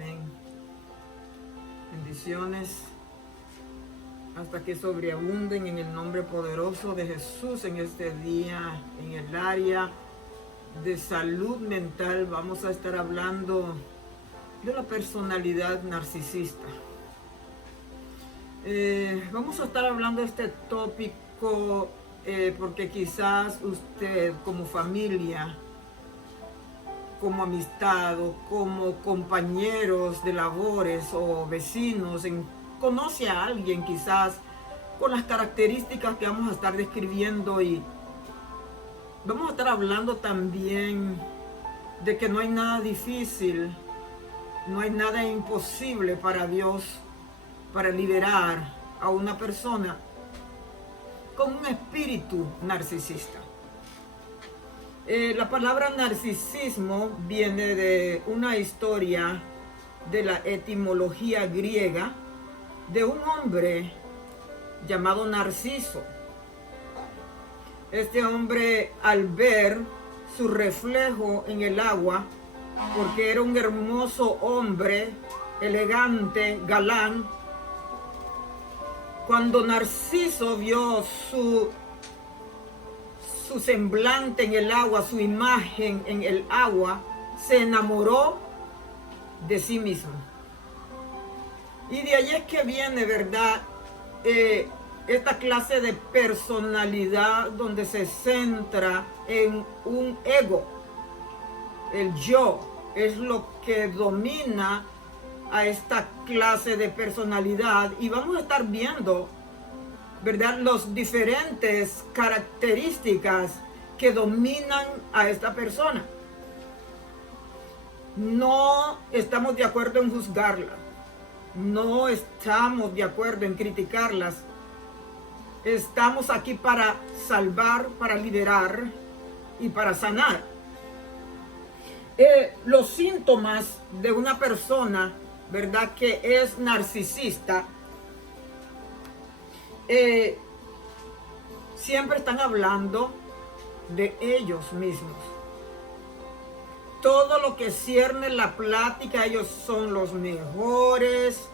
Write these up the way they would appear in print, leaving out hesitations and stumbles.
Amén. Bendiciones hasta que sobreabunden en el nombre poderoso de Jesús en este día. En el área de salud mental vamos a estar hablando de la personalidad narcisista. Vamos a estar hablando de este tópico porque quizás usted como familia, como amistad o como compañeros de labores o vecinos, conoce a alguien quizás con las características que vamos a estar describiendo, y vamos a estar hablando también de que no hay nada difícil, no hay nada imposible para Dios para liberar a una persona con un espíritu narcisista. La palabra narcisismo viene de una historia de la etimología griega de un hombre llamado Narciso. Este hombre, al ver su reflejo en el agua, porque era un hermoso hombre, elegante, galán, cuando Narciso vio su semblante en el agua, su imagen en el agua, se enamoró de sí mismo. Y de ahí es que viene, ¿verdad? Esta clase de personalidad donde se centra en un ego. El yo es lo que domina a esta clase de personalidad, y vamos a estar viendo, ¿verdad?, las diferentes características que dominan a esta persona. No estamos de acuerdo en juzgarla, no estamos de acuerdo en criticarlas. Estamos aquí para salvar, para liberar y para sanar. Los síntomas de una persona, ¿verdad?, que es narcisista, siempre están hablando de ellos mismos. Todo lo que cierne la plática, ellos son los mejores,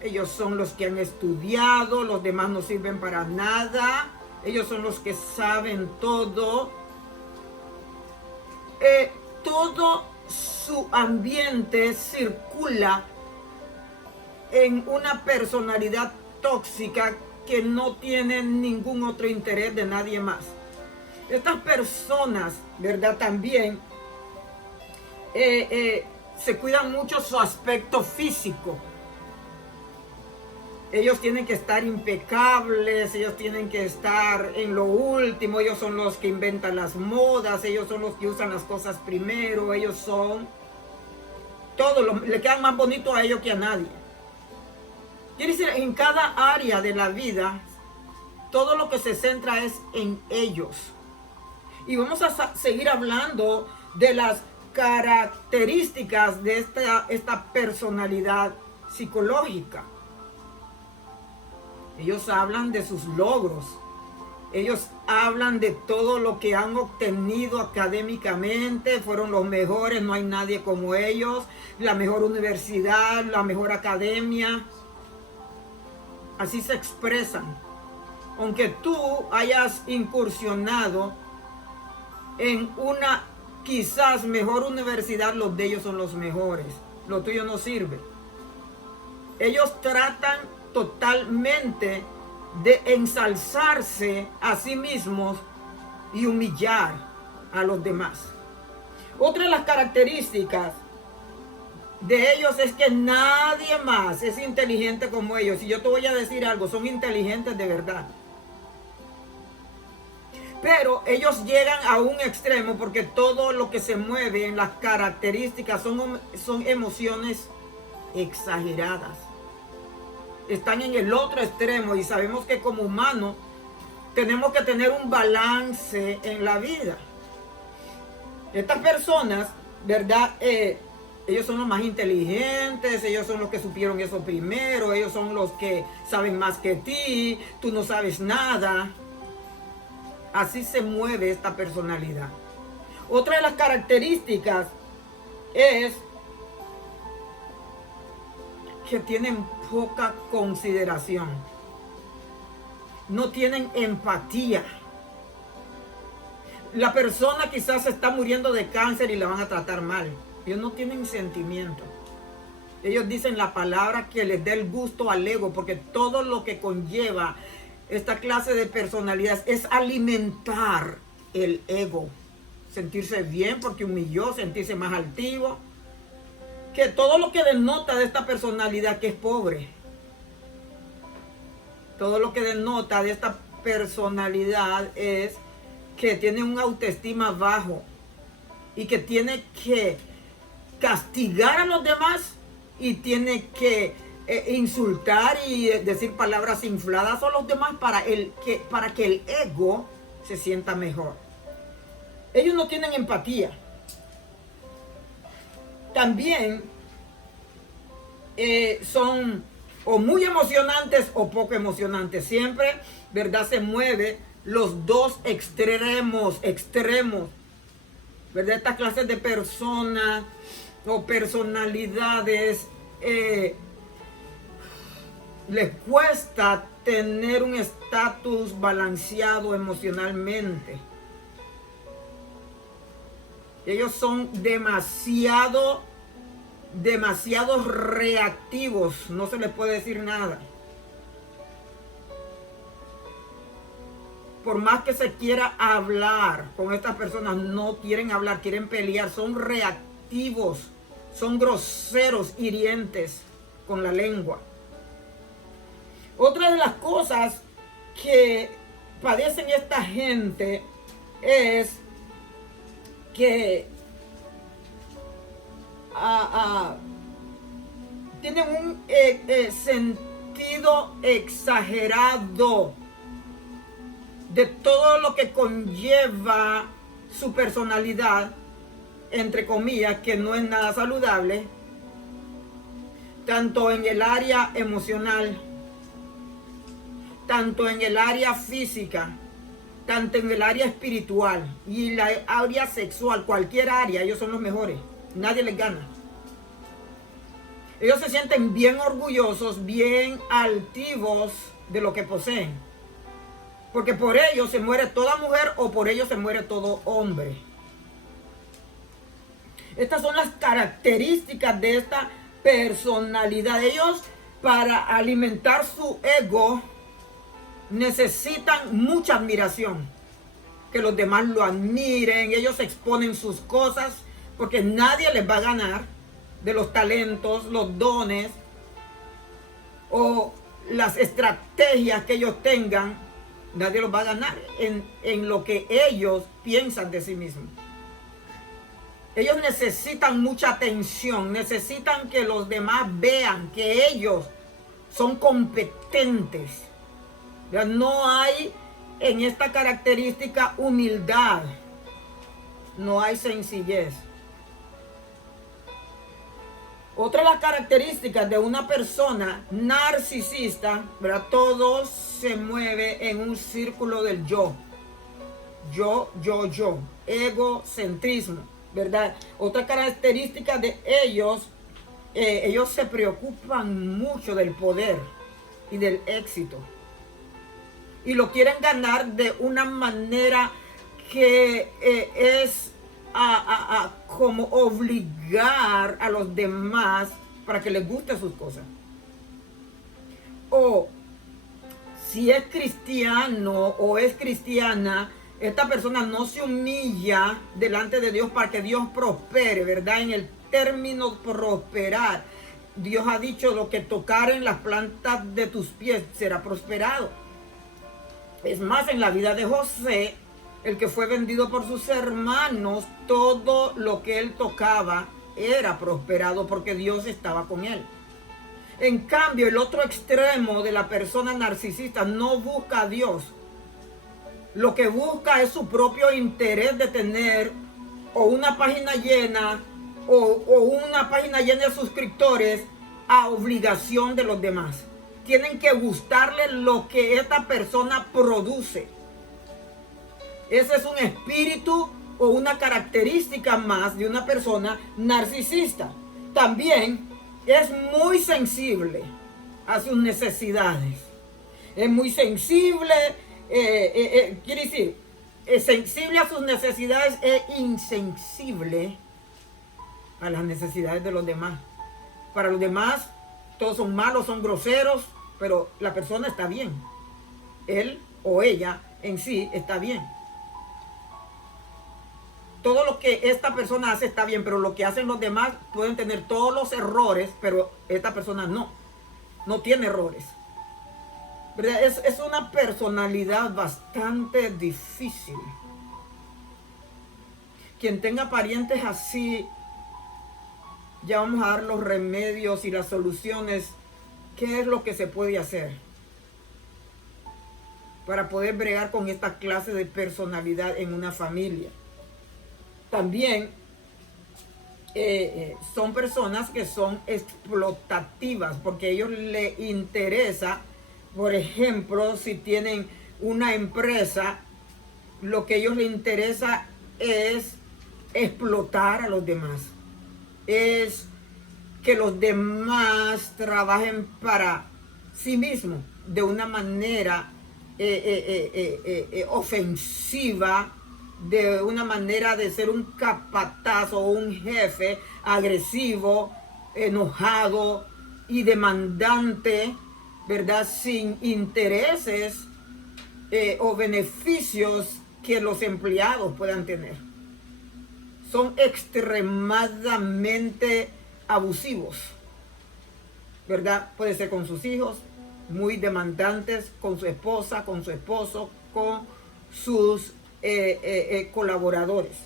ellos son los que han estudiado, los demás no sirven para nada, ellos son los que saben todo. Todo su ambiente circula en una personalidad tóxica que no tiene ningún otro interés de nadie más. Estas personas, ¿verdad?, también se cuidan mucho su aspecto físico. Ellos tienen que estar impecables, ellos tienen que estar en lo último, ellos son los que inventan las modas, ellos son los que usan las cosas primero, ellos son todo, le quedan más bonito a ellos que a nadie. Quiere decir, en cada área de la vida, todo lo que se centra es en ellos. Y vamos a seguir hablando de las características de esta personalidad psicológica. Ellos hablan de sus logros. Ellos hablan de todo lo que han obtenido académicamente. Fueron los mejores, no hay nadie como ellos. La mejor universidad, la mejor academia. Así se expresan. Aunque tú hayas incursionado en una quizás mejor universidad, los de ellos son los mejores. Lo tuyo no sirve. Ellos tratan totalmente de ensalzarse a sí mismos y humillar a los demás. Otra de las características de ellos es que nadie más es inteligente como ellos. Y yo te voy a decir algo, son inteligentes de verdad. Pero ellos llegan a un extremo porque todo lo que se mueve en las características son emociones exageradas. Están en el otro extremo, y sabemos que como humanos tenemos que tener un balance en la vida. Estas personas, ¿verdad? Ellos son los más inteligentes, ellos son los que supieron eso primero, ellos son los que saben más que ti, tú no sabes nada. Así se mueve esta personalidad. Otra de las características es que tienen poca consideración. No tienen empatía. La persona quizás se está muriendo de cáncer y la van a tratar mal. Ellos no tienen sentimiento. Ellos dicen la palabra que les dé el gusto al ego, porque todo lo que conlleva esta clase de personalidad es alimentar el ego. Sentirse bien porque humilló, sentirse más altivo. Que todo lo que denota de esta personalidad que es pobre. Todo lo que denota de esta personalidad es que tiene un autoestima bajo y que tiene que castigar a los demás y tiene que insultar y decir palabras infladas a los demás para que el ego se sienta mejor. Ellos no tienen empatía. También son o muy emocionantes o poco emocionantes. Siempre, ¿verdad? Se mueve los dos extremos, ¿verdad? Estas clases de personas o personalidades les cuesta tener un estatus balanceado emocionalmente. Ellos son demasiado reactivos, no se les puede decir nada. Por más que se quiera hablar con estas personas, no quieren hablar, quieren pelear, son reactivos, son groseros, hirientes con la lengua. Otra de las cosas que padecen esta gente es que tienen un sentido exagerado de todo lo que conlleva su personalidad, entre comillas, que no es nada saludable, tanto en el área emocional, tanto en el área física, tanto en el área espiritual y la área sexual, cualquier área, ellos son los mejores. Nadie les gana. Ellos se sienten bien orgullosos, bien altivos de lo que poseen. Porque por ellos se muere toda mujer o por ellos se muere todo hombre. Estas son las características de esta personalidad. Ellos, para alimentar su ego, necesitan mucha admiración. Que los demás lo admiren. Ellos exponen sus cosas porque nadie les va a ganar de los talentos, los dones o las estrategias que ellos tengan. Nadie los va a ganar en lo que ellos piensan de sí mismos. Ellos necesitan mucha atención, necesitan que los demás vean que ellos son competentes. Ya no hay en esta característica humildad, no hay sencillez. Otra de las características de una persona narcisista, ¿verdad? Todo se mueve en un círculo del yo. Yo. Egocentrismo, ¿verdad? Otra característica de ellos, ellos se preocupan mucho del poder y del éxito. Y lo quieren ganar de una manera que es como obligar a los demás para que les guste sus cosas. O si es cristiano o es cristiana, esta persona no se humilla delante de Dios para que Dios prospere, ¿verdad? En el término prosperar, Dios ha dicho: lo que tocaren las plantas de tus pies será prosperado. Es más, en la vida de José, el que fue vendido por sus hermanos, todo lo que él tocaba era prosperado porque Dios estaba con él. En cambio, el otro extremo de la persona narcisista no busca a Dios. Lo que busca es su propio interés de tener o una página llena o una página llena de suscriptores a obligación de los demás. Tienen que gustarle lo que esta persona produce. Ese es un espíritu o una característica más de una persona narcisista. También es muy sensible a sus necesidades. Es muy sensible, quiere decir, es sensible a sus necesidades e insensible a las necesidades de los demás. Para los demás, todos son malos, son groseros, pero la persona está bien. Él o ella en sí está bien. Todo lo que esta persona hace está bien, pero lo que hacen los demás pueden tener todos los errores, pero esta persona no tiene errores. ¿Verdad? Es una personalidad bastante difícil. Quien tenga parientes así, ya vamos a dar los remedios y las soluciones. ¿Qué es lo que se puede hacer para poder bregar con esta clase de personalidad en una familia? También son personas que son explotativas, porque a ellos les interesa, por ejemplo, si tienen una empresa, lo que a ellos les interesa es explotar a los demás. Es que los demás trabajen para sí mismos de una manera ofensiva, de una manera de ser un capataz o un jefe agresivo, enojado y demandante, ¿verdad? Sin intereses o beneficios que los empleados puedan tener. Son extremadamente abusivos, ¿verdad? Puede ser con sus hijos, muy demandantes, con su esposa, con su esposo, con sus colaboradores.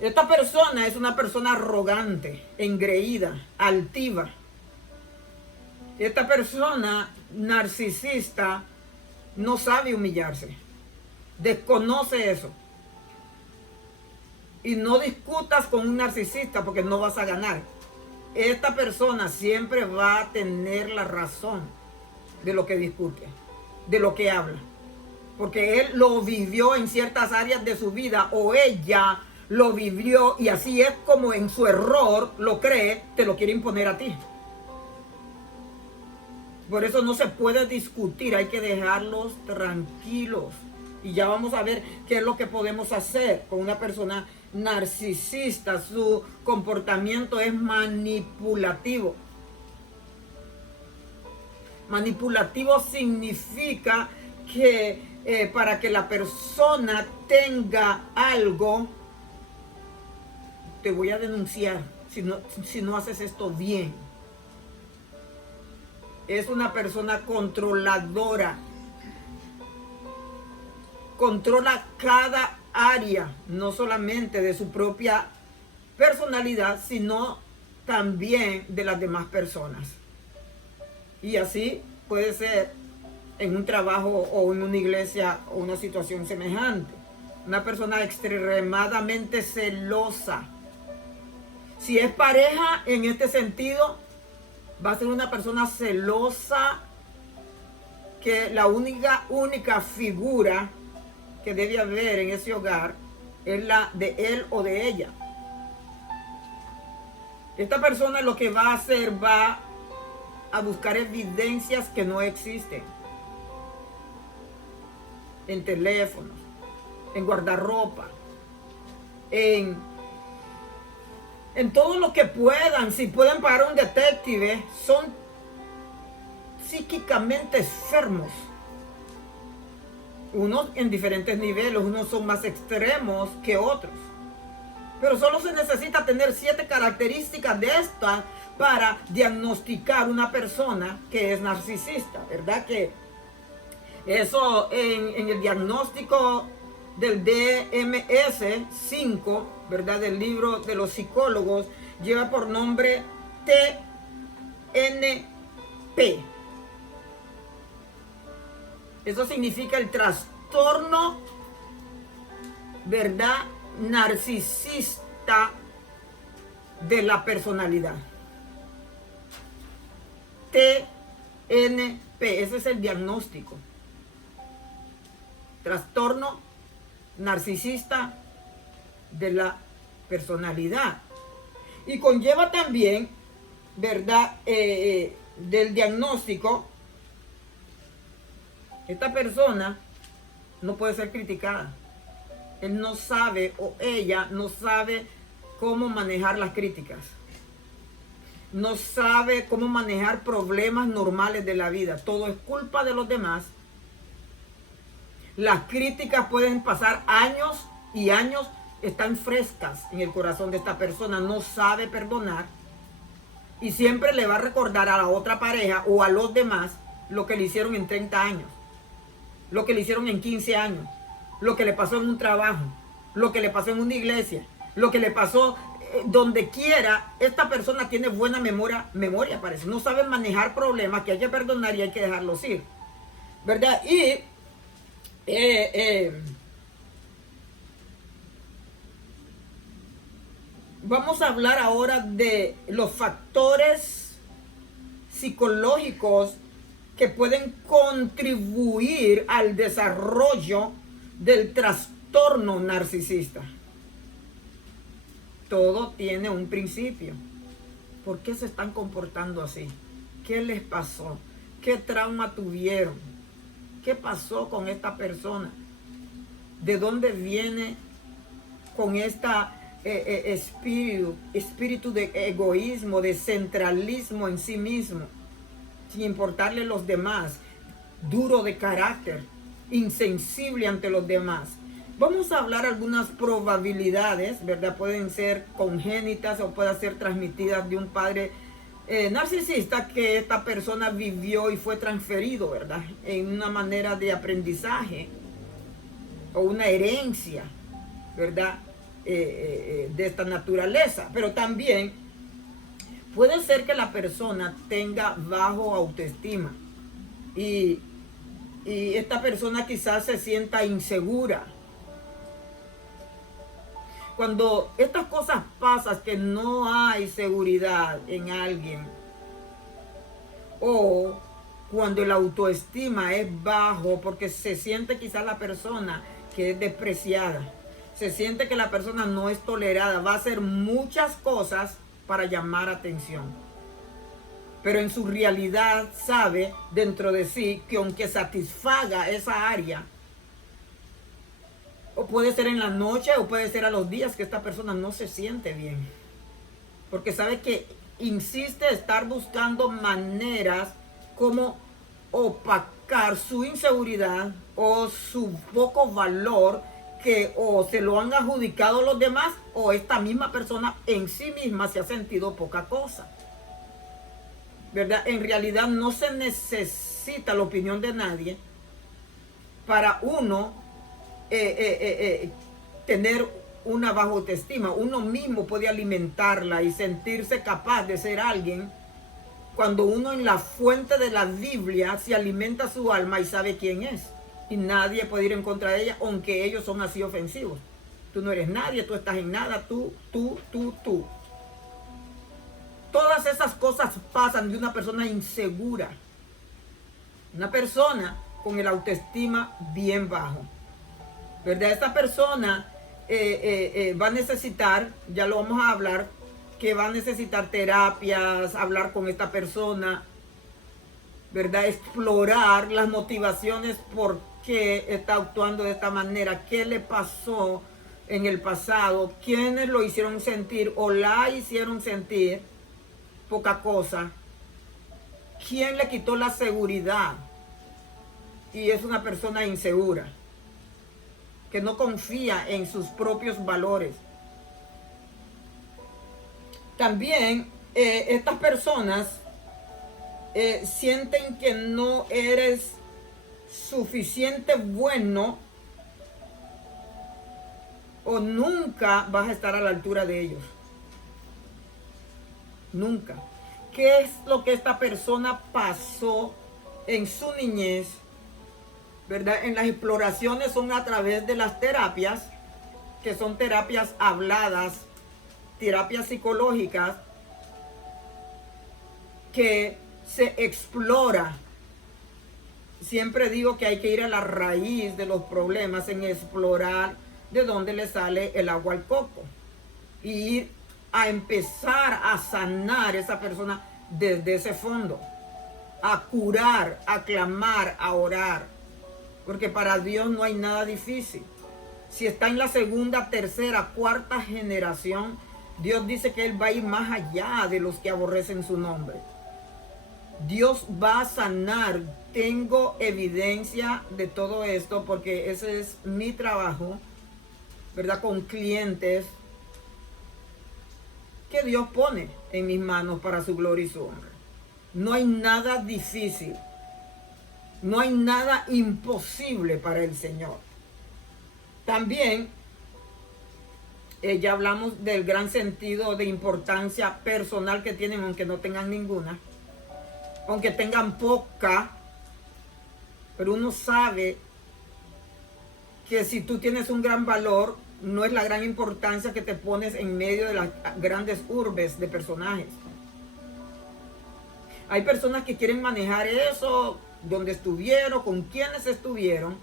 Esta persona es una persona arrogante, engreída, altiva. Esta persona narcisista no sabe humillarse, desconoce eso. Y no discutas con un narcisista porque no vas a ganar. Esta persona siempre va a tener la razón de lo que discute, de lo que habla. Porque él lo vivió en ciertas áreas de su vida, o ella lo vivió, y así es como en su error lo cree, te lo quiere imponer a ti. Por eso no se puede discutir, hay que dejarlos tranquilos. Y ya vamos a ver qué es lo que podemos hacer con una persona narcisista. Su comportamiento es manipulativo. Manipulativo significa que para que la persona tenga algo, te voy a denunciar si no haces esto bien. Es una persona controladora. Controla cada área, no solamente de su propia personalidad, sino también de las demás personas. Y así puede ser en un trabajo o en una iglesia o una situación semejante. Una persona extremadamente celosa. Si es pareja en este sentido, va a ser una persona celosa, que la única figura que debe haber en ese hogar es la de él o de ella. Esta persona lo que va a hacer, va a buscar evidencias que no existen. En teléfonos, en guardarropa, en todo lo que puedan. Si pueden pagar un detective, son psíquicamente enfermos. Unos en diferentes niveles, unos son más extremos que otros. Pero solo se necesita tener 7 características de estas para diagnosticar una persona que es narcisista, ¿verdad? Que eso en el diagnóstico del DSM-5, ¿verdad? Del libro de los psicólogos, lleva por nombre TNP. Eso significa el trastorno, ¿verdad?, narcisista de la personalidad. TNP, ese es el diagnóstico. Trastorno narcisista de la personalidad. Y conlleva también ¿verdad? Del diagnóstico, esta persona no puede ser criticada. Él no sabe o ella no sabe cómo manejar las críticas. No sabe cómo manejar problemas normales de la vida. Todo es culpa de los demás. Las críticas pueden pasar años y años, están frescas en el corazón de esta persona. No sabe perdonar y siempre le va a recordar a la otra pareja o a los demás lo que le hicieron en 30 años, lo que le hicieron en 15 años, lo que le pasó en un trabajo, lo que le pasó en una iglesia, lo que le pasó donde quiera. Esta persona tiene buena memoria parece. No sabe manejar problemas que hay que perdonar y hay que dejarlos ir, ¿verdad? Y vamos a hablar ahora de los factores psicológicos que pueden contribuir al desarrollo del trastorno narcisista. Todo tiene un principio. ¿Por qué se están comportando así? ¿Qué les pasó? ¿Qué trauma tuvieron? ¿Qué pasó con esta persona? ¿De dónde viene con esta espíritu de egoísmo, de centralismo en sí mismo, sin importarle los demás, duro de carácter, insensible ante los demás? Vamos a hablar algunas probabilidades, ¿verdad? Pueden ser congénitas o pueden ser transmitidas de un padre narcisista que esta persona vivió y fue transferido, ¿verdad? En una manera de aprendizaje o una herencia, ¿verdad? De esta naturaleza. Pero también puede ser que la persona tenga bajo autoestima y esta persona quizás se sienta insegura. Cuando estas cosas pasan, que no hay seguridad en alguien, o cuando la autoestima es bajo porque se siente quizás la persona que es despreciada, se siente que la persona no es tolerada, va a hacer muchas cosas para llamar atención, pero en su realidad sabe dentro de sí que aunque satisfaga esa área, o puede ser en la noche o puede ser a los días, que esta persona no se siente bien, porque sabe que insiste estar buscando maneras como opacar su inseguridad o su poco valor, que o se lo han adjudicado los demás o esta misma persona en sí misma se ha sentido poca cosa, ¿verdad? En realidad no se necesita la opinión de nadie para uno tener una baja autoestima. Uno mismo puede alimentarla y sentirse capaz de ser alguien cuando uno en la fuente de la Biblia se alimenta su alma y sabe quién es. Y nadie puede ir en contra de ella, aunque ellos son así ofensivos. Tú no eres nadie, tú estás en nada, tú. Todas esas cosas pasan de una persona insegura. Una persona con el autoestima bien bajo, ¿verdad? Esta persona va a necesitar, ya lo vamos a hablar, que va a necesitar terapias, hablar con esta persona, ¿verdad? Explorar las motivaciones por qué está actuando de esta manera, qué le pasó en el pasado, quiénes lo hicieron sentir o la hicieron sentir poca cosa, quién le quitó la seguridad y es una persona insegura, que no confía en sus propios valores. También estas personas sienten que no eres suficiente bueno o nunca vas a estar a la altura de ellos. Nunca. ¿Qué es lo que esta persona pasó en su niñez? ¿Verdad? En las exploraciones son a través de las terapias, que son terapias habladas, terapias psicológicas, que se explora. Siempre digo que hay que ir a la raíz de los problemas, en explorar de dónde le sale el agua al coco, y ir a empezar a sanar a esa persona desde ese fondo, a curar, a clamar, a orar, porque para Dios no hay nada difícil. Si está en la segunda, tercera, cuarta generación, Dios dice que Él va a ir más allá de los que aborrecen su nombre. Dios va a sanar. Tengo evidencia de todo esto porque ese es mi trabajo, ¿verdad? Con clientes que Dios pone en mis manos para su gloria y su honra. No hay nada difícil. No hay nada imposible para el Señor. También ya hablamos del gran sentido de importancia personal que tienen, aunque no tengan ninguna. Aunque tengan poca, pero uno sabe que si tú tienes un gran valor, no es la gran importancia que te pones en medio de las grandes urbes de personajes. Hay personas que quieren manejar eso, donde estuvieron, con quienes estuvieron,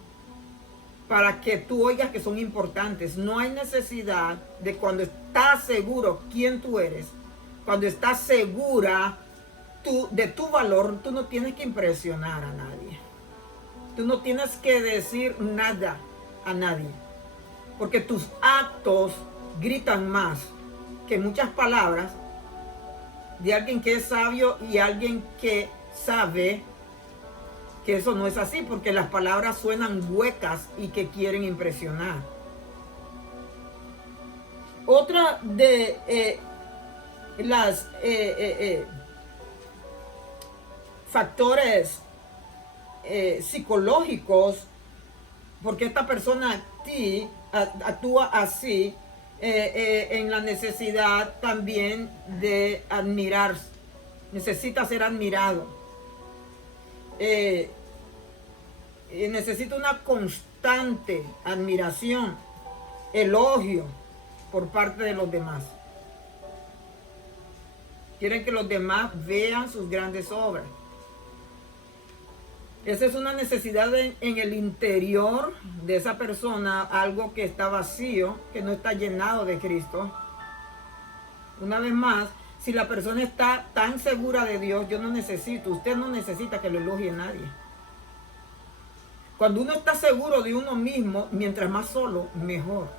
para que tú oigas que son importantes. No hay necesidad de, cuando estás seguro quién tú eres, cuando estás segura de tu valor, tú no tienes que impresionar a nadie. Tú no tienes que decir nada a nadie, porque tus actos gritan más que muchas palabras de alguien que es sabio y alguien que sabe que eso no es así, porque las palabras suenan huecas y que quieren impresionar. Otra de las factores psicológicos, porque esta persona actúa así, en la necesidad también de admirar, necesita ser admirado, necesita una constante admiración, elogio por parte de los demás. Quieren que los demás vean sus grandes obras. Esa es una necesidad en el interior de esa persona, algo que está vacío, que no está llenado de Cristo. Una vez más, si la persona está tan segura de Dios, usted no necesita que lo elogie nadie. Cuando uno está seguro de uno mismo, mientras más solo, mejor.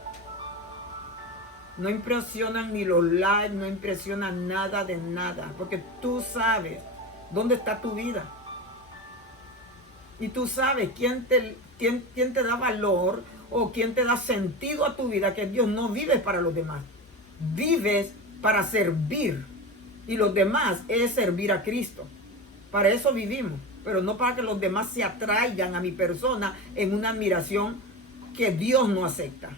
No impresionan ni los likes, no impresionan nada de nada, porque tú sabes dónde está tu vida. Y tú sabes quién te da valor o quién te da sentido a tu vida, que Dios. No vives para los demás, vives para servir. Y los demás es servir a Cristo. Para eso vivimos, pero no para que los demás se atraigan a mi persona en una admiración que Dios no acepta.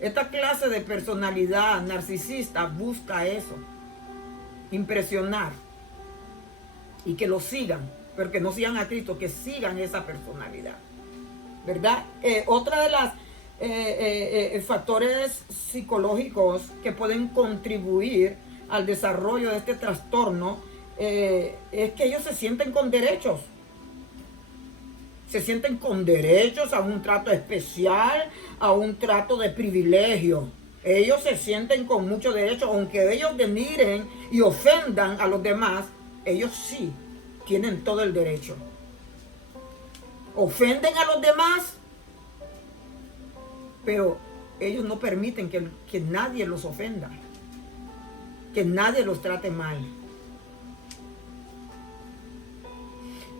Esta clase de personalidad narcisista busca eso, impresionar, y que lo sigan, pero que no sigan a Cristo, que sigan esa personalidad, ¿verdad? Otra de las factores psicológicos que pueden contribuir al desarrollo de este trastorno es que ellos se sienten con derechos. Se sienten con derechos a un trato especial, a un trato de privilegio. Ellos se sienten con mucho derecho, aunque ellos denigren y ofendan a los demás, ellos sí tienen todo el derecho. Ofenden a los demás, pero ellos no permiten que nadie los ofenda, que nadie los trate mal.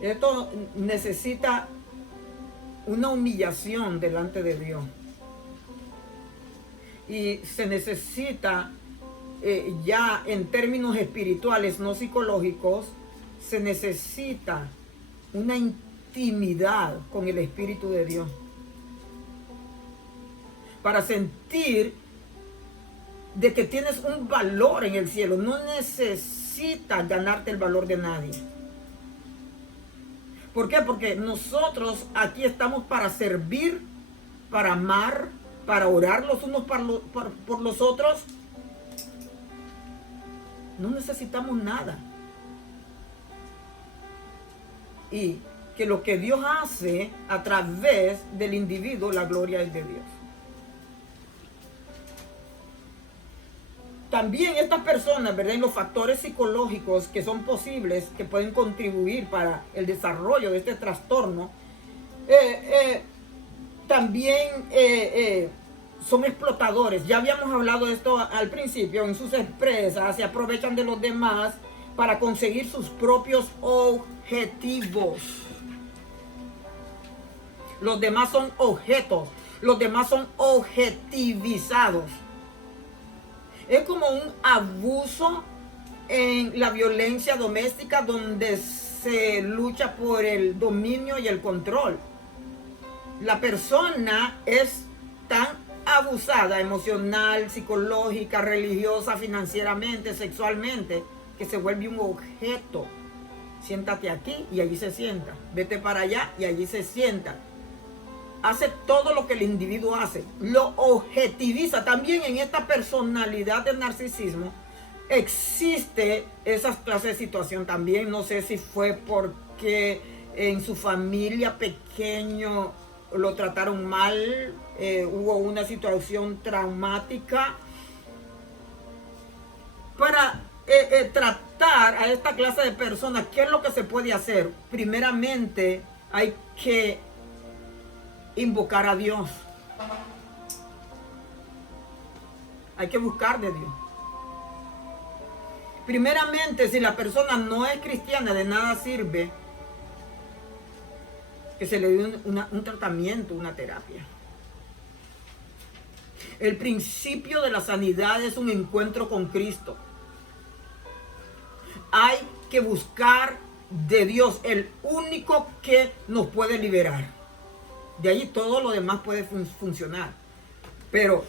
Esto necesita una humillación delante de Dios. Y se necesita, ya en términos espirituales, no psicológicos, se necesita una intimidad con el Espíritu de Dios para sentir de que tienes un valor en el cielo. No necesitas ganarte el valor de nadie. ¿Por qué? Porque nosotros aquí estamos para servir, para amar, para orar los unos por los otros. No necesitamos nada. Y que lo que Dios hace a través del individuo, la gloria es de Dios. también estas personas, ¿verdad? En los factores psicológicos que son posibles, que pueden contribuir para el desarrollo de este trastorno, también son explotadores. Ya habíamos hablado de esto al principio. En sus empresas se aprovechan de los demás para conseguir sus propios objetivos. Los demás son objetos. Los demás son objetivizados. Es como un abuso en la violencia doméstica, donde se lucha por el dominio y el control. La persona es tan abusada emocional, psicológica, religiosa, financieramente, sexualmente, que se vuelve un objeto. Siéntate aquí y allí se sienta. Vete para allá y allí se sienta. Hace todo lo que el individuo hace. Lo objetiviza. También en esta personalidad del narcisismo existe esas clases de situación también. No sé si fue porque en su familia pequeño lo trataron mal, hubo una situación traumática. Para tratar a esta clase de personas, ¿qué es lo que se puede hacer? Primeramente, hay que invocar a Dios. Hay que buscar de Dios. Primeramente, si la persona no es cristiana, de nada sirve que se le dé un tratamiento, una terapia. El principio de la sanidad es un encuentro con Cristo. Hay que buscar de Dios, el único que nos puede liberar. De ahí todo lo demás puede funcionar. Pero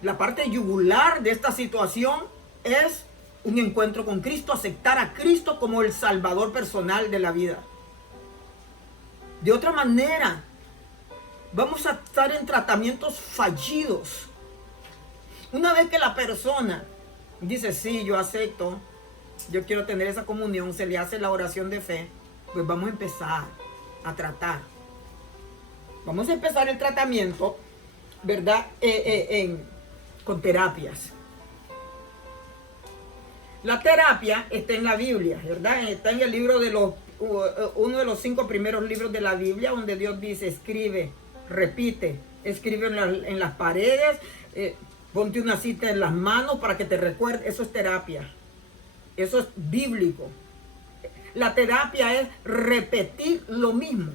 la parte yugular de esta situación es un encuentro con Cristo, aceptar a Cristo como el Salvador personal de la vida. De otra manera, vamos a estar en tratamientos fallidos. Una vez que la persona dice, sí, yo acepto, yo quiero tener esa comunión, se le hace la oración de fe, pues vamos a empezar a tratar. Vamos a empezar el tratamiento, ¿verdad? Con terapias. La terapia está en la Biblia, ¿verdad? Está en el libro de uno de los 5 primeros libros de la Biblia, donde Dios dice, escribe, repite, escribe en las paredes, ponte una cita en las manos para que te recuerde. Eso es terapia. Eso es bíblico. La terapia es repetir lo mismo.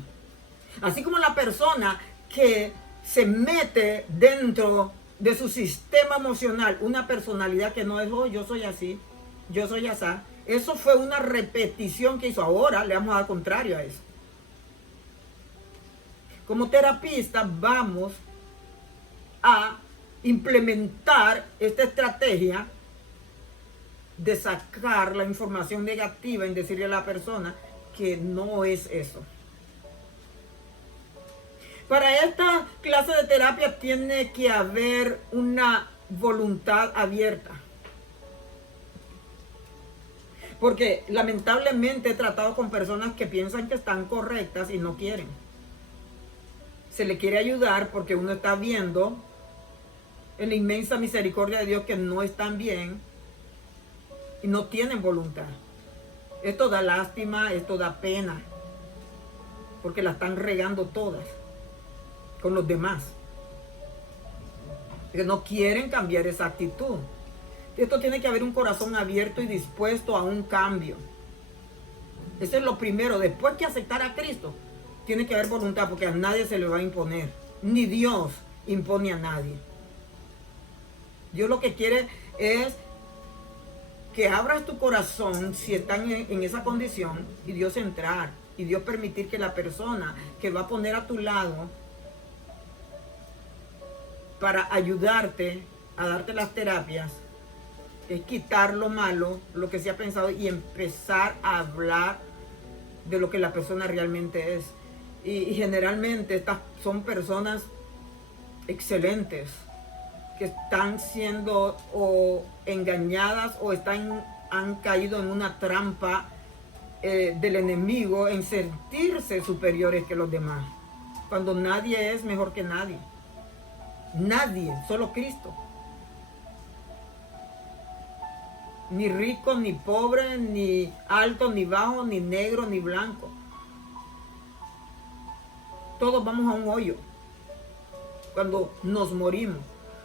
Así como la persona que se mete dentro de su sistema emocional una personalidad que no es, oh, yo soy así, yo soy así. Eso fue una repetición que hizo. Ahora le vamos a dar contrario a eso. Como terapista vamos a implementar esta estrategia de sacar la información negativa en decirle a la persona que no es eso. Para esta clase de terapia tiene que haber una voluntad abierta. Porque lamentablemente he tratado con personas que piensan que están correctas y no quieren. Se le quiere ayudar porque uno está viendo en la inmensa misericordia de Dios que no están bien y no tienen voluntad. Esto da lástima, esto da pena, porque la están regando todas con los demás, que no quieren cambiar esa actitud. Esto tiene que haber un corazón abierto y dispuesto a un cambio. Eso es lo primero. Después que aceptar a Cristo, tiene que haber voluntad, porque a nadie se le va a imponer. Ni Dios impone a nadie. Dios lo que quiere es que abras tu corazón si están en esa condición, y Dios entrar, y Dios permitir que la persona que va a poner a tu lado para ayudarte a darte las terapias, es quitar lo malo, lo que se ha pensado, y empezar a hablar de lo que la persona realmente es. Y generalmente estas son personas excelentes, que están siendo o engañadas o han caído en una trampa del enemigo en sentirse superiores que los demás, cuando nadie es mejor que nadie. Nadie, solo Cristo. Ni rico, ni pobre, ni alto, ni bajo, ni negro, ni blanco. Todos vamos a un hoyo cuando nos morimos.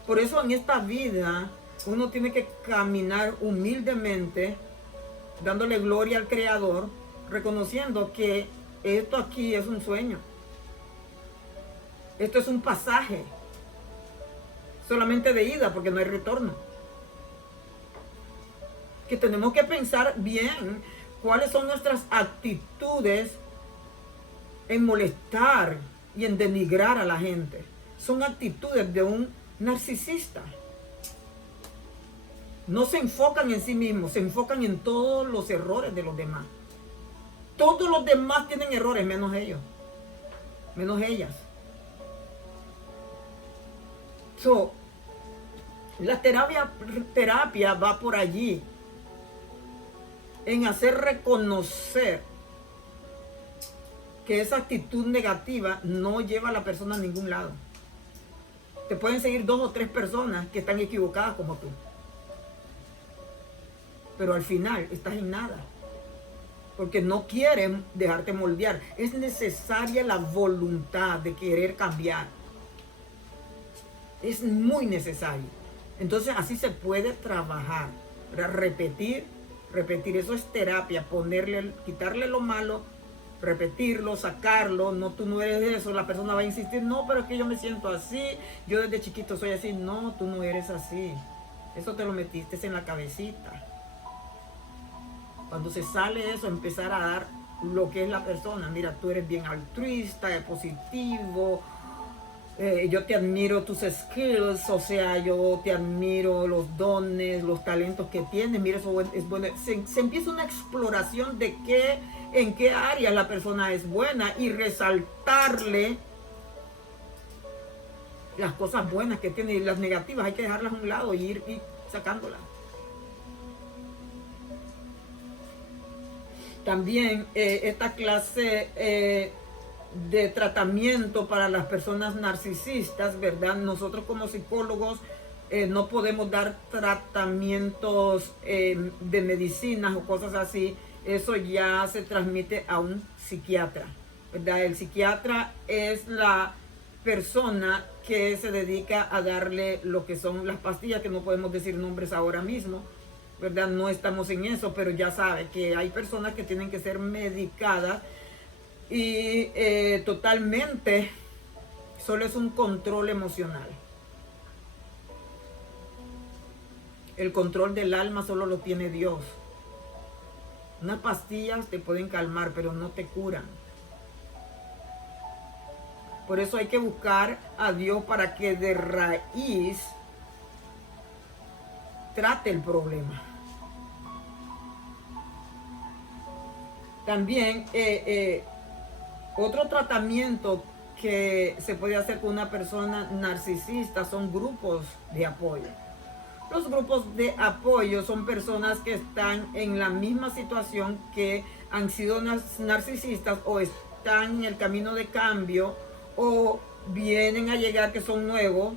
Por eso en esta vida uno tiene que caminar humildemente, dándole gloria al Creador, reconociendo que esto aquí es un sueño. Esto es un pasaje solamente de ida, porque no hay retorno. Que tenemos que pensar bien cuáles son nuestras actitudes en molestar y en denigrar a la gente. Son actitudes de un narcisista. No se enfocan en sí mismos, se enfocan en todos los errores de los demás. Todos los demás tienen errores, menos ellos, menos ellas. La terapia va por allí, en hacer reconocer que esa actitud negativa no lleva a la persona a ningún lado. Te pueden seguir 2 o 3 personas que están equivocadas como tú, pero al final estás en nada, porque no quieren dejarte moldear. Es necesaria la voluntad de querer cambiar. Es muy necesario. Entonces así se puede trabajar, repetir, eso es terapia, quitarle lo malo, repetirlo, sacarlo. No, tú no eres eso. La persona va a insistir, no, pero es que yo me siento así, yo desde chiquito soy así. No, tú no eres así, eso te lo metiste en la cabecita. Cuando se sale eso, empezar a dar lo que es la persona. Mira, tú eres bien altruista, positivo, yo te admiro tus skills, o sea, yo te admiro los dones, los talentos que tienes. Mira, eso es bueno. Se empieza una exploración de en qué área la persona es buena, y resaltarle las cosas buenas que tiene, y las negativas hay que dejarlas a un lado y ir sacándolas. También esta clase de tratamiento para las personas narcisistas, ¿verdad? Nosotros como psicólogos no podemos dar tratamientos de medicinas o cosas así. Eso ya se transmite a un psiquiatra, ¿verdad? El psiquiatra es la persona que se dedica a darle lo que son las pastillas, que no podemos decir nombres ahora mismo, ¿verdad? No estamos en eso, pero ya sabe que hay personas que tienen que ser medicadas, y totalmente solo es un control emocional. El control del alma solo lo tiene Dios. Unas pastillas te pueden calmar, pero no te curan. Por eso hay que buscar a Dios para que de raíz trate el problema. También otro tratamiento que se puede hacer con una persona narcisista son grupos de apoyo. Los grupos de apoyo son personas que están en la misma situación, que han sido narcisistas o están en el camino de cambio o vienen a llegar, que son nuevos.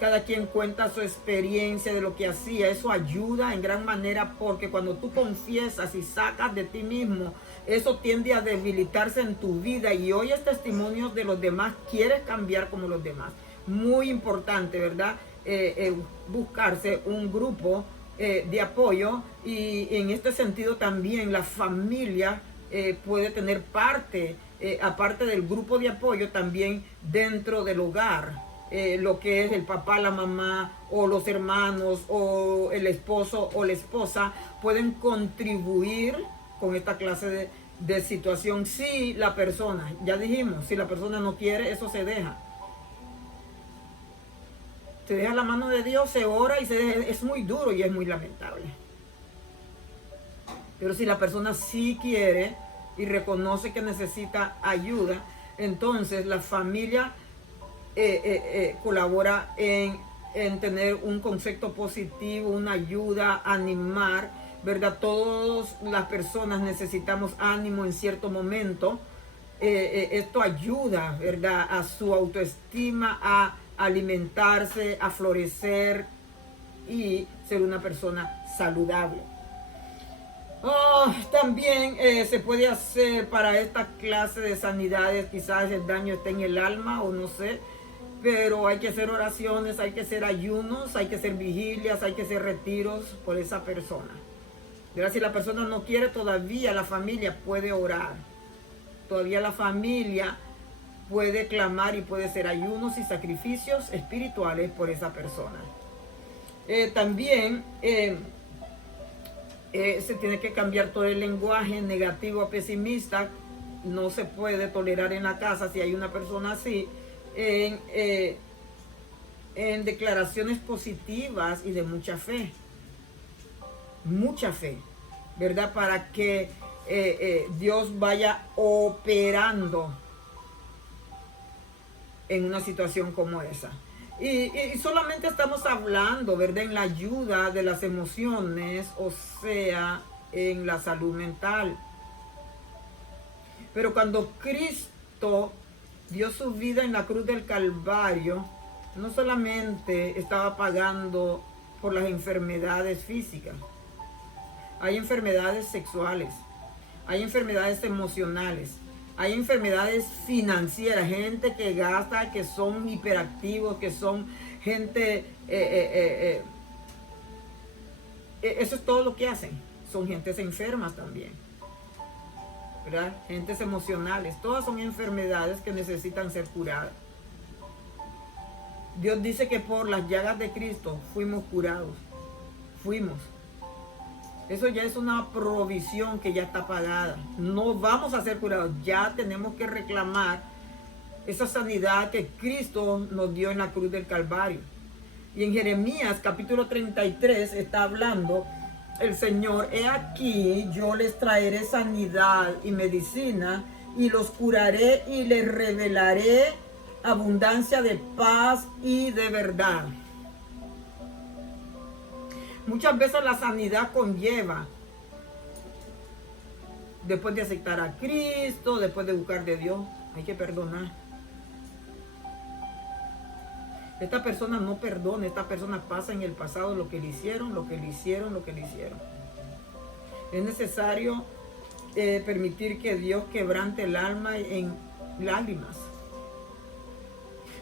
Cada quien cuenta su experiencia de lo que hacía. Eso ayuda en gran manera, porque cuando tú confiesas y sacas de ti mismo, eso tiende a debilitarse en tu vida y oyes testimonios de los demás, quieres cambiar como los demás. Muy importante, ¿verdad? Buscarse un grupo de apoyo, y en este sentido también la familia puede tener parte, aparte del grupo de apoyo, también dentro del hogar. Lo que es el papá, la mamá, o los hermanos, o el esposo o la esposa, pueden contribuir con esta clase de situación. Si la persona, ya dijimos, si la persona no quiere, eso se deja. Se deja la mano de Dios, se ora y se deja. Es muy duro y es muy lamentable. Pero si la persona sí quiere y reconoce que necesita ayuda, entonces la familia colabora en tener un concepto positivo, una ayuda, animar, ¿verdad? Todas las personas necesitamos ánimo en cierto momento. Esto ayuda, ¿verdad?, a su autoestima, a alimentarse, a florecer y ser una persona saludable. También se puede hacer para esta clase de sanidades, quizás el daño esté en el alma o no sé, pero hay que hacer oraciones, hay que hacer ayunos, hay que hacer vigilias, hay que hacer retiros por esa persona. ¿Verdad? Si la persona no quiere, todavía la familia puede orar, todavía la familia puede clamar y puede hacer ayunos y sacrificios espirituales por esa persona. También se tiene que cambiar todo el lenguaje negativo a pesimista. No se puede tolerar en la casa, si hay una persona así, en declaraciones positivas y de mucha fe, ¿verdad? Para que Dios vaya operando en una situación como esa. Y solamente estamos hablando, ¿verdad?, en la ayuda de las emociones, o sea, en la salud mental. Pero cuando Cristo dio su vida en la cruz del Calvario, no solamente estaba pagando por las enfermedades físicas, hay enfermedades sexuales, hay enfermedades emocionales, hay enfermedades financieras, gente que gasta, que son hiperactivos, que son gente... eso es todo lo que hacen. Son gentes enfermas también, ¿verdad? Gentes emocionales. Todas son enfermedades que necesitan ser curadas. Dios dice que por las llagas de Cristo fuimos curados. Fuimos. Eso ya es una provisión que ya está pagada. No vamos a ser curados. Ya tenemos que reclamar esa sanidad que Cristo nos dio en la cruz del Calvario. Y en Jeremías capítulo 33 está hablando el Señor: he aquí, yo les traeré sanidad y medicina, y los curaré y les revelaré abundancia de paz y de verdad. Muchas veces la sanidad conlleva, después de aceptar a Cristo, después de buscar de Dios, hay que perdonar. Esta persona no perdona, esta persona pasa en el pasado lo que le hicieron. Es necesario permitir que Dios quebrante el alma en lágrimas.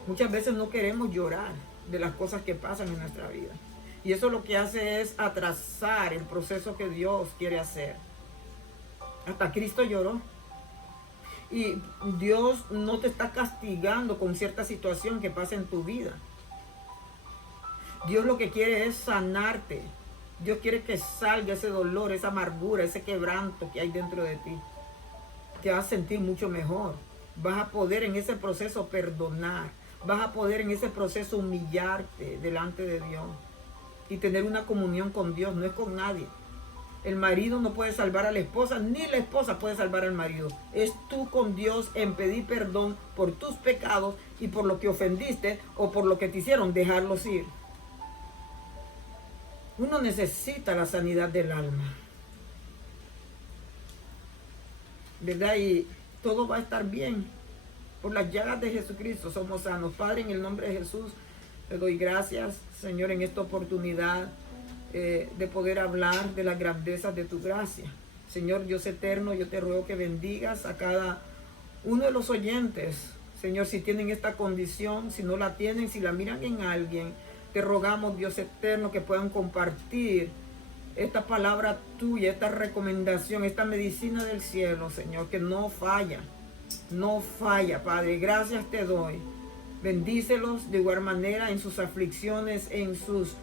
Muchas veces no queremos llorar de las cosas que pasan en nuestra vida. Y eso lo que hace es atrasar el proceso que Dios quiere hacer. Hasta Cristo lloró. Y Dios no te está castigando con cierta situación que pasa en tu vida. Dios lo que quiere es sanarte. Dios quiere que salga ese dolor, esa amargura, ese quebranto que hay dentro de ti. Te vas a sentir mucho mejor. Vas a poder en ese proceso perdonar. Vas a poder en ese proceso humillarte delante de Dios. Y tener una comunión con Dios, no es con nadie. El marido no puede salvar a la esposa, ni la esposa puede salvar al marido. Es tú con Dios en pedir perdón por tus pecados y por lo que ofendiste o por lo que te hicieron, dejarlos ir. Uno necesita la sanidad del alma, ¿verdad? Y todo va a estar bien. Por las llagas de Jesucristo somos sanos. Padre, en el nombre de Jesús, te doy gracias, Señor, en esta oportunidad de poder hablar de las grandezas de tu gracia. Señor Dios eterno, yo te ruego que bendigas a cada uno de los oyentes. Señor, si tienen esta condición, si no la tienen, si la miran en alguien, te rogamos, Dios eterno, que puedan compartir esta palabra tuya, esta recomendación, esta medicina del cielo, Señor, que no falla, Padre. Gracias te doy. Bendícelos de igual manera en sus aflicciones, en sus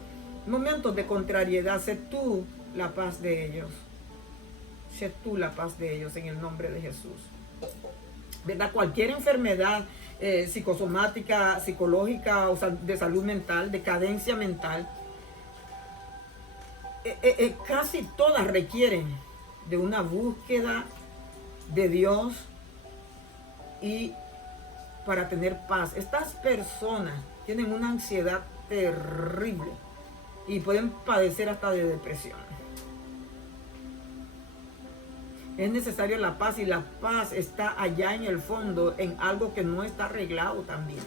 momentos de contrariedad. Sé tú la paz de ellos. Sé tú la paz de ellos en el nombre de Jesús. ¿Verdad? Cualquier enfermedad psicosomática, psicológica o de salud mental, de cadencia mental, casi todas requieren de una búsqueda de Dios y para tener paz. Estas personas tienen una ansiedad terrible y pueden padecer hasta de depresión. Es necesario la paz, y la paz está allá en el fondo, en algo que no está arreglado también.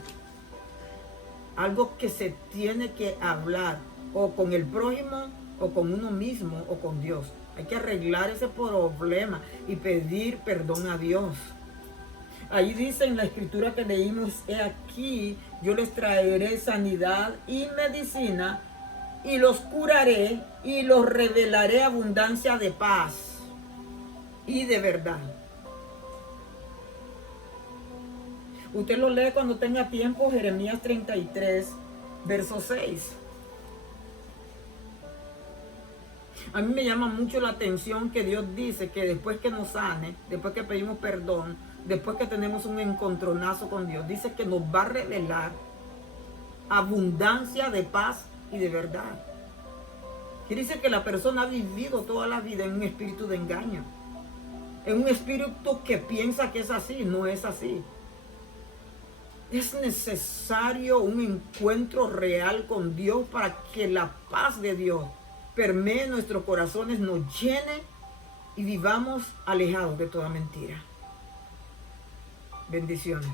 Algo que se tiene que hablar o con el prójimo o con uno mismo o con Dios. Hay que arreglar ese problema y pedir perdón a Dios. Ahí dice en la escritura que leímos, he aquí, yo les traeré sanidad y medicina, y los curaré, y los revelaré abundancia de paz y de verdad. Usted lo lee cuando tenga tiempo, Jeremías 33, verso 6. A mí me llama mucho la atención que Dios dice que después que nos sane, después que pedimos perdón, después que tenemos un encontronazo con Dios, dice que nos va a revelar abundancia de paz y de verdad. Quiere decir que la persona ha vivido toda la vida en un espíritu de engaño, en un espíritu que piensa que es así, no es así. Es necesario un encuentro real con Dios para que la paz de Dios permee nuestros corazones, nos llene y vivamos alejados de toda mentira. Bendiciones.